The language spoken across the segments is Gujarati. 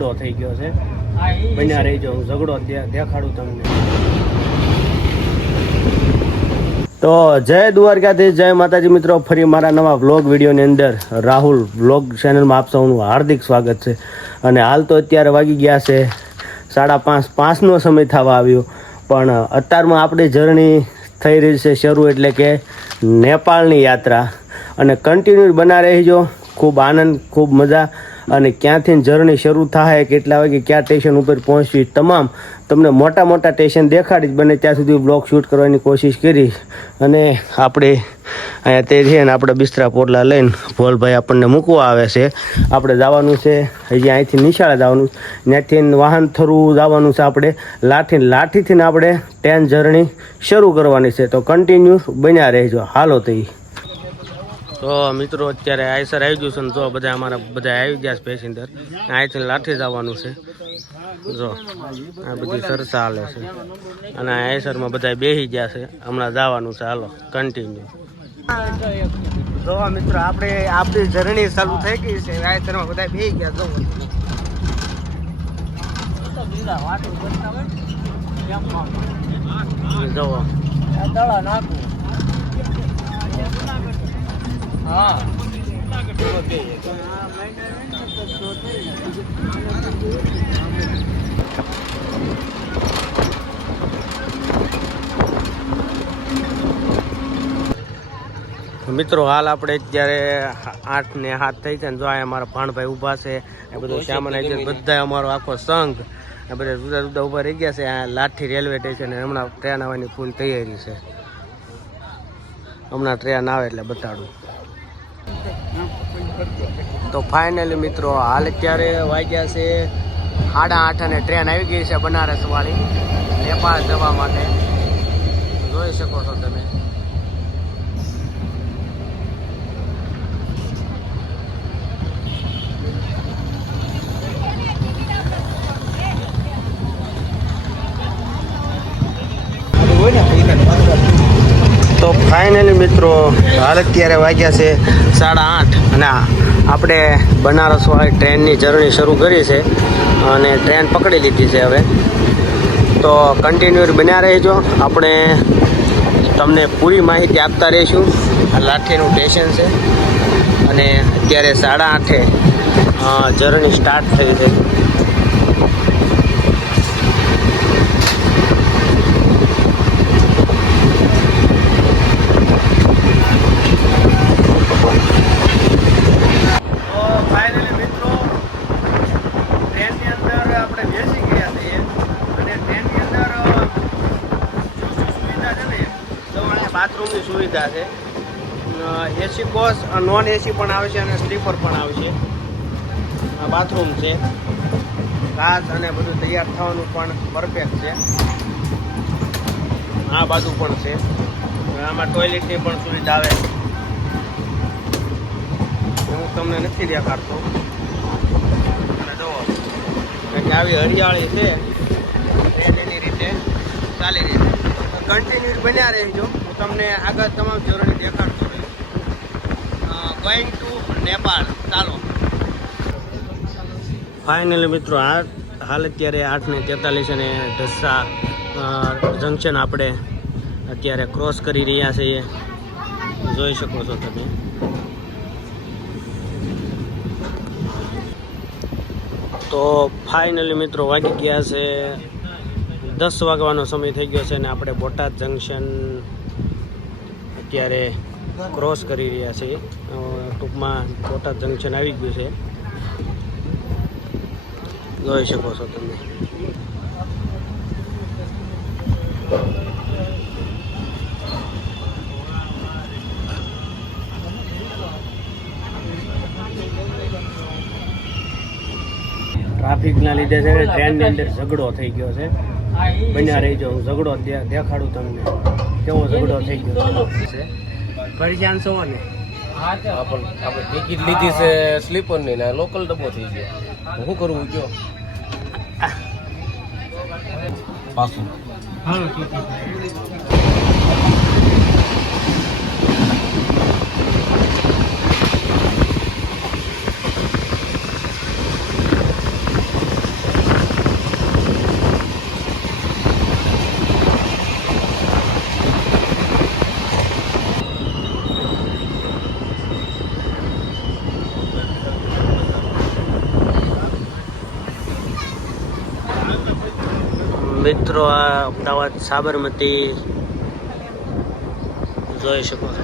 ઝઘડો થઈ ગયો છે. બન્યા રહીજો, હું ઝઘડો દેખાડું તમને. તો જય દ્વારકાધીશ, જય માતાજી મિત્રો. ફરી મારા નવા વ્લોગ વિડીયોની અંદર રાહુલ વ્લોગ ચેનલમાં આપ સૌનું હાર્દિક સ્વાગત છે. અને હાલ તો અત્યારે વાગી ગયા છે 5:30 સમય થવા આવ્યો, પણ અત્યારમાં આપણી જર્ની થઈ રહી છે શરૂ, એટલે કે નેપાળની યાત્રા. અને કન્ટિન્યુ બના રહેજો, ખૂબ આનંદ, ખૂબ મજા. અને ક્યાંથી જર્ની શરૂ થાય, કેટલા વાગે ક્યાં સ્ટેશન ઉપર પહોંચવી, તમામ તમને મોટા મોટા સ્ટેશન દેખાડીશ. બને ત્યાં સુધી બ્લોગ શૂટ કરવાની કોશિશ કરીશ. અને આપણે અહીંયા તે છે ને, આપણે બિસ્તરા પોટલા લઈને ભોલભાઈ આપણને મૂકવા આવે છે. આપણે જવાનું છે હજી અહીંથી નિશાળે જવાનું, ત્યાંથી વાહન થરું જવાનું છે આપણે લાઠીથી આપણે ટ્રેન જર્ની શરૂ કરવાની છે. તો કન્ટિન્યુ બન્યા રહેજો. હાલો તઈ. તો મિત્રો અત્યારે આઈસર આવી ગયું છે ને, જો બધા અમારા બધા આવી ગયા છે પેસેન્જર. અહીંથી લાઠી જવાનું છે. જો આ બધી સરસા હાલે છે અને આઈસરમાં બધા બેસી ગયા છે. હમણાં જવાનું છે. હાલો કન્ટિન્યુ. જો મિત્રો આપણી જર્ની ચાલુ થઈ ગઈ છે. આઈસરમાં બધા બેસી ગયા. જો મિત્રો હાલ આપણે અત્યારે 8:07 થઈ છે ને, જો આ અમારા ભાણભાઈ ઊભા છે. એ બધું સામાન આવી જાય, બધા અમારો આખો સંઘ એ બધા જુદા જુદા ઊભા રહી ગયા છે. આ લાઠી રેલવે સ્ટેશન, હમણાં ટ્રેન આવવાની ફૂલ તૈયારી છે. હમણાં ટ્રેન આવે એટલે બતાડું. તો ફાઇનલી મિત્રો હાલ અત્યારે વાગ્યા છે 8:30 અને ટ્રેન આવી ગઈ છે બનારસ વાળી, નેપાળ જવા માટે. જોઈ શકો છો તમે. તો ફાઇનલી મિત્રો હાલ અત્યારે વાગ્યા છે 8:30 અને આપણે બનારસવાળી ટ્રેનની જર્ની શરૂ કરી છે અને ટ્રેન પકડી લીધી છે હવે. તો કન્ટિન્યુ બન્યા રહેજો, આપણે તમને પૂરી માહિતી આપતા રહીશું. આ લાઠીનું સ્ટેશન છે અને અત્યારે 8:30 જર્ની સ્ટાર્ટ થઈ છે. બાથરૂમની સુવિધા છે, એસી કોચ, નોન એસી પણ આવે છે અને સ્લીપર પણ આવે છે. બાથરૂમ છે, કાચ અને બધું તૈયાર થવાનું પણ પરફેક્ટ છે. આ બાજુ પણ છે, આમાં ટોયલેટની પણ સુવિધા આવે. હું તમને નથી દેખાડતો. અને જુઓ કે આવી હરિયાળી છે, એની રીતે ચાલી રહી છે. કન્ટિન્યુ બન્યા રહેજો, તમને આગળ તમામ જર્ની દેખાડતો રહીશ. Going to Nepal. ચાલો ફાઇનલી મિત્રો હાલ અત્યારે 8:43 અને ઢસા જંકશન આપણે અત્યારે ક્રોસ કરી રહ્યા છીએ. જોઈ શકો છો તમે. તો ફાઇનલી મિત્રો વાગી ગયા છે 10 વાગવાનો સમય થઈ ગયો છે અને આપણે બોટાદ જંકશન અત્યારે ક્રોસ કરી રહ્યા છીએ. ટૂંકમાં બોટાદ જંકશન આવી ગયું છે. જોઈ શકો છો તમે. ટ્રાફિકના લીધે છે ને ટ્રેનની અંદર ઝઘડો થઈ ગયો છે. બન્યા રહીજો, હું ઝઘડો દેખાડું તમને કેવો ઝઘડો થઈ ગયો છે. પરેશાન છો ને? આપણે ટિકિટ લીધી છે સ્લીપરની ને લોકલ ડબ્બો થઈ ગયો. શું કરવું કયો? પાછું હાલો ઠીક છે. મિત્રો આ અમદાવાદ સાબરમતી જોઈ શકો છો.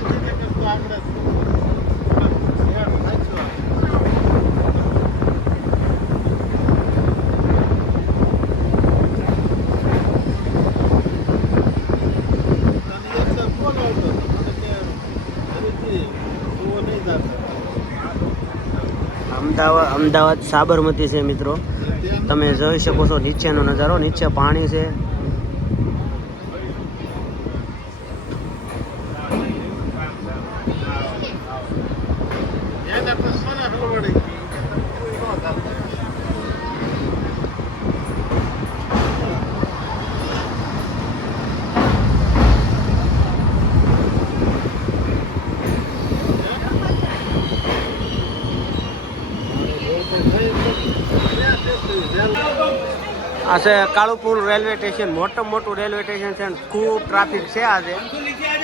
અમદાવાદ સાબરમતી છે મિત્રો. તમે જોઈ શકો છો નીચેનો નજારો. નીચે પાણી છે. આ છે કાળુપુર રેલવે સ્ટેશન. મોટું રેલવે સ્ટેશન છે અને ખૂબ ટ્રાફિક છે આજે.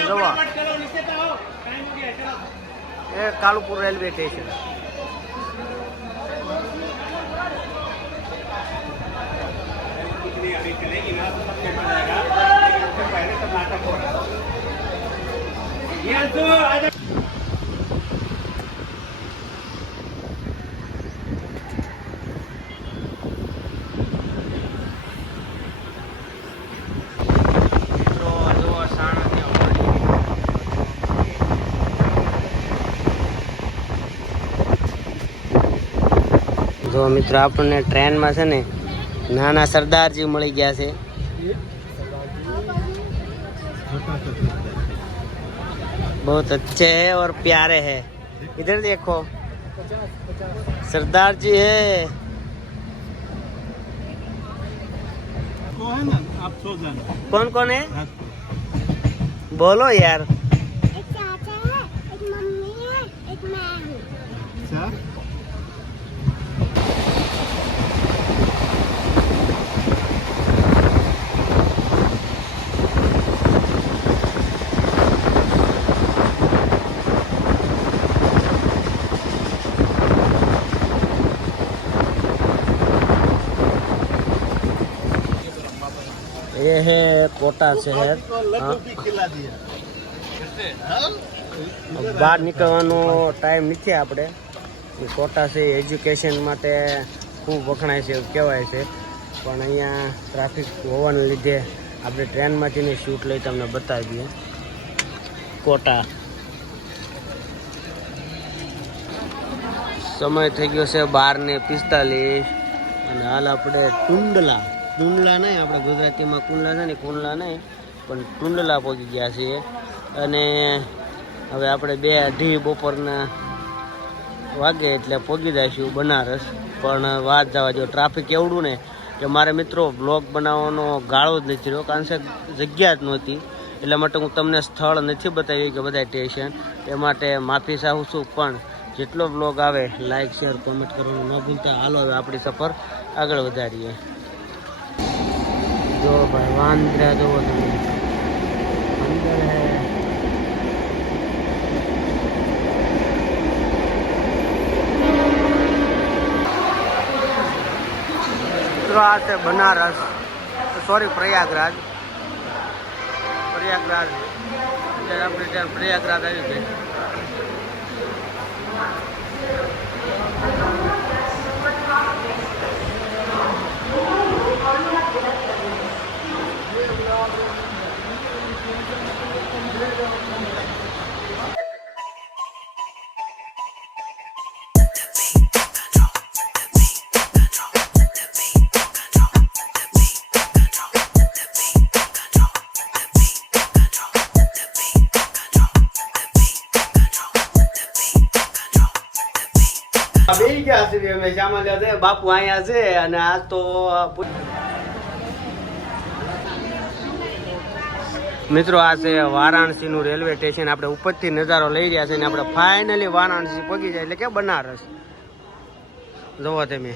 જોવા એ કાળુપુર રેલવે સ્ટેશન. જો મિત્રો આપણને ટ્રેનમાં છે ને નાના સરદારજી મળી ગયા છે. बहुत अच्छे है और प्यारे है. इधर देखो सरदार जी है. कौन कौन है बोलो यार. एक चाचा है, एक मम्मी है, एक मैं हूँ. ये है कोटा शहर. બહાર નીકળવાનો ટાઈમ નથી આપણે. કોટા છે એજ્યુકેશન માટે ખૂબ વખણાય છે એવું કહેવાય છે. પણ અહીંયા ટ્રાફિક હોવાને લીધે આપણે ટ્રેનમાંથી શૂટ લઈ તમને બતાવી દઈએ. કોટા સમય થઈ ગયો છે 12:45 અને હાલ આપણે ટુંડલા નહીં, આપણે ગુજરાતીમાં કુંડલા છે ને, કુંડલા નહીં પણ ટુંડલા પહોંચી ગયા છીએ. અને હવે આપણે 2-2:30 બપોરના વાગે એટલે પહોંચી જઈશું બનારસ. પણ વાત જવા જો ટ્રાફિક એવડું ને કે મારે મિત્રો બ્લોગ બનાવવાનો ગાળો જ નથી રહ્યો, કારણ કે જગ્યા જ નહોતી. એટલા માટે હું તમને સ્થળ નથી બતાવી કે બધા સ્ટેશન. એ માટે માફી ચાહું છું. પણ જેટલો બ્લોગ આવે લાઈક શેર કોમેન્ટ કરવાનું ન ભૂલતા. હાલો હવે આપણી સફર આગળ વધારીએ. જો ભાઈ વાંદરા જોવો તમે અંદર હે. આ છે બનારસ, સોરી પ્રયાગરાજ. આપણે ત્યાં પ્રયાગરાજ આવી ગઈ. બાપુ અહીંયા છે અને આ તો મિત્રો આ છે વારાણસીનું રેલવે સ્ટેશન. આપણે ઉપરથી નજારો લઈ રહ્યા છે અને આપણે ફાઇનલી વારાણસી પહોંચી જાય એટલે કે બનારસ. જોવો તમે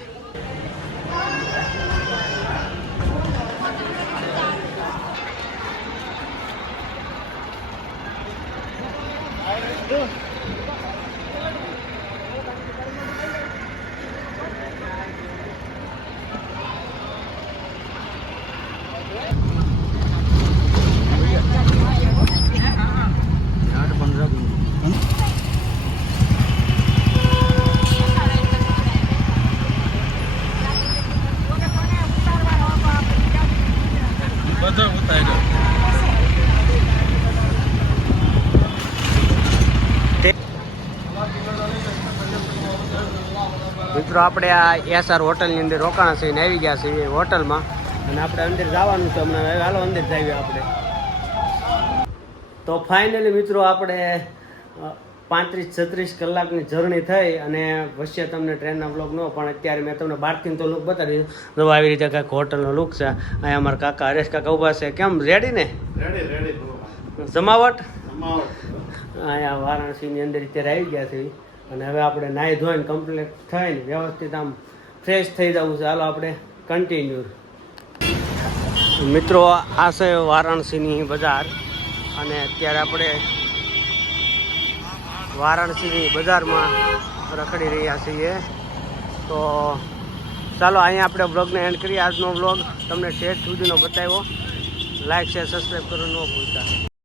મિત્રો આપણે આ એસઆર હોટલની અંદર રોકાણા છીએ ને આવી ગયા છીએ હોટલમાં અને આપણે અંદર જવાનું છે હમણાં. હવે હાલો અંદર જઈએ આપણે. તો ફાઇનલી મિત્રો આપણે 35-36 કલાકની જર્ની થઈ અને વચ્ચે તમને ટ્રેનના બ્લોગ ન પણ અત્યારે મેં તમને બહારથી તો લુક બતાવી દીધો. તો આવી રીતે કાંઈક હોટલનો લુક છે. અહીંયા અમારા કાકા હરેશ કાકા ઊભા છે. કેમ રેડી ને? જમાવટ અહીંયા વારાણસીની અંદર અત્યારે આવી ગયા છે અને હવે આપણે નાહી ધોઈને કમ્પ્લીટ થઈને વ્યવસ્થિત આમ ફ્રેશ થઈ જવું છે. હાલો આપણે કન્ટિન્યુ. મિત્રો આ છે વારાણસીની બજાર અને અત્યારે આપણે વારાણસીની બજારમાં રખડી રહ્યા છીએ. તો ચાલો અહીંયા આપણે બ્લોગને એન્ડ કરીએ. આજનો બ્લોગ તમને ઠેઠ સુધીનો બતાવ્યો. લાઈક શેર સબસ્ક્રાઈબ કરવાનું ન ભૂલતા.